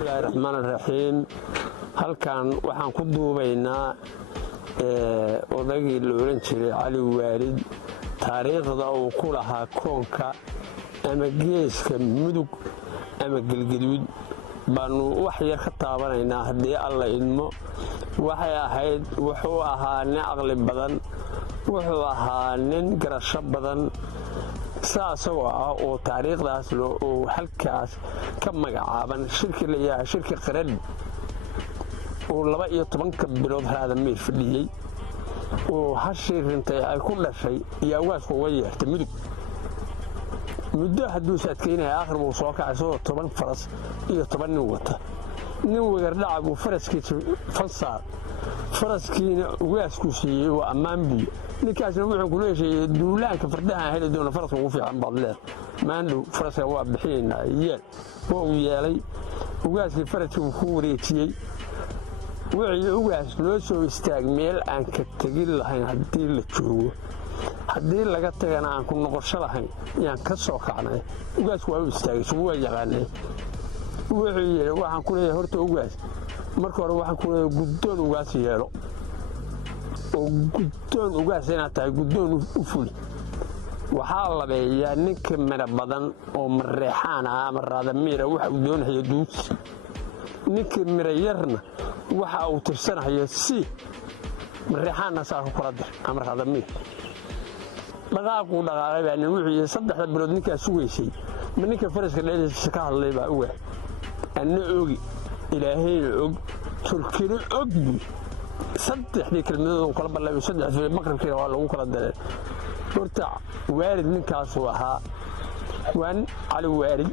bismillaahi raxmaani raxiim. halkan waxaan ku duubaynaa odaygii la oran jiray cali waalid taariikhda uu ku lahaa koonka ama geeska mudug ama galgaduud baanu wax yar ka taabanaynaa haddii alla idmo. waxay ahayd wuxuu ahaa nin caqli badan, wuxuu ahaa nin garasho badan, saasagoo ah oo taariikhdaas uu halkaas ka magacaaban shirki la yahay shirki qaran uu 12 bilood raadamiir fadhiyey oo hashii rintay ay ku dhashay iyo awaasku uga yeertay mudug. muddo hadduu saadkaynaya aakhir buu soo kacay isagoo 10 faras iyo 10 nin wata. nin wegardhaca buu faraskiisa falsaar, faraskiina ugaaskuu siiyey oo ammaan biyo. ninkaasna wuxuu kula hesheeyey duulaanka fardaha heli doona faraska ugu fiican baad leed maandhow faraska waa bixinaynaa yeel. waa uu yeelay, ugaaskii faraskii uu ku wareejiyey. wixii ugaas noo soo istaag meel aan ka tegin lahayn haddii la joogo, haddii laga tagana aan ku noqosho lahayn yaan ka soo kacnay. ugaasku waa u istaagay, sugu waa yaqaanay. wuxuu yidhi waxaan ku leeyahay horta ugaas marka hore waxaan ku leeyahay guddoon ugaas yeelo oo guddoon ugaas inaad tahay guddoon u fuli. waxaa labeeyaa ninka mira badan oo mareexaan ah ama raadamiira waxa uu doonaya duudsi. ninka mira yarna waxa uu tirsanayo si mareexaanna saa ku kala dir ama raadamiir. dhaqaaquu dhaqaaqay baa nin wuxuu yidhi 3 bilood ninkaa sugaysay ma ninka faraska dheeliisa ka hadlay baa ugaas anna ogi ilaahayna og turkina og buu 3 kelmadood kala balay 3 maqribkii waa lagu kala daray. horta waalid ninkaasuu ahaa waan cali waalid.